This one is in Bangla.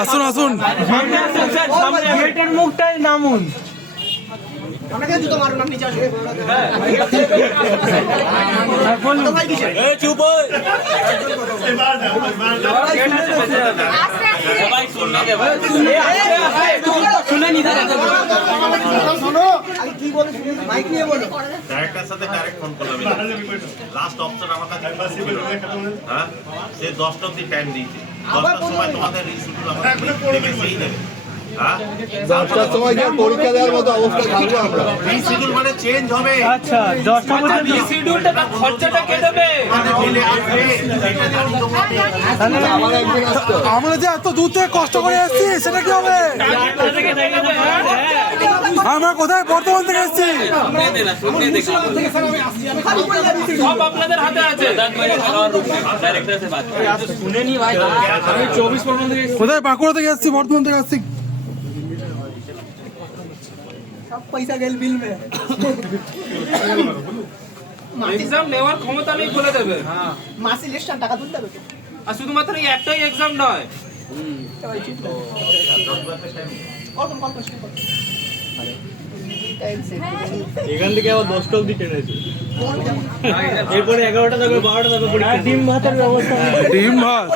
আসুন আসুন মুখটাই নামুন। ডাইরেক্টরের সাথে ডাইরেক্ট ফোন করলাম, লাস্ট অপশন আমার কাছে হ্যাঁ, সে 10টা অব্দি টাইম দিয়েছে। 10টার সময় তোমাদের রিসিডিউল আমাদের সেই দেবে। হ্যাঁ, 10টার সময় কি পরীক্ষা দেওয়ার মতো অবস্থা থাকবো আমরা? রিসিডিউল মানে চেঞ্জ হবে। আচ্ছা 10টা পর্যন্ত রিসিডিউলটা খরচাটা কে দেবে? মানে বিলে আসবে, এটা জানি তোমাদের। আমার একদিন আসতো। আমরা যে এত দূর থেকে কষ্ট করে এসেছি সেটা কি হবে? আমরা কোথায় বর্ধমান থেকে এসেছি? সব আপনাদের হাতে আছে। আমি 24 থেকে কোথায় বাঁকুড়া থেকে এসেছি, বর্ধমান থেকে এসেছি। এক্সাম নেওয়ার ক্ষমতা নেই বলে দেবে। মাসি লিস্টটা টাকা তুলতে হবে তো। আর শুধুমাত্র এই একটাই এক্সাম নয়। এখান থেকে আবার 10টা অব্দি টেনেছে, এরপরে 11টা থাকবে, 12টা থাকবে পরীক্ষা। ডিম ভাতের ব্যবস্থা। ডিম ভাত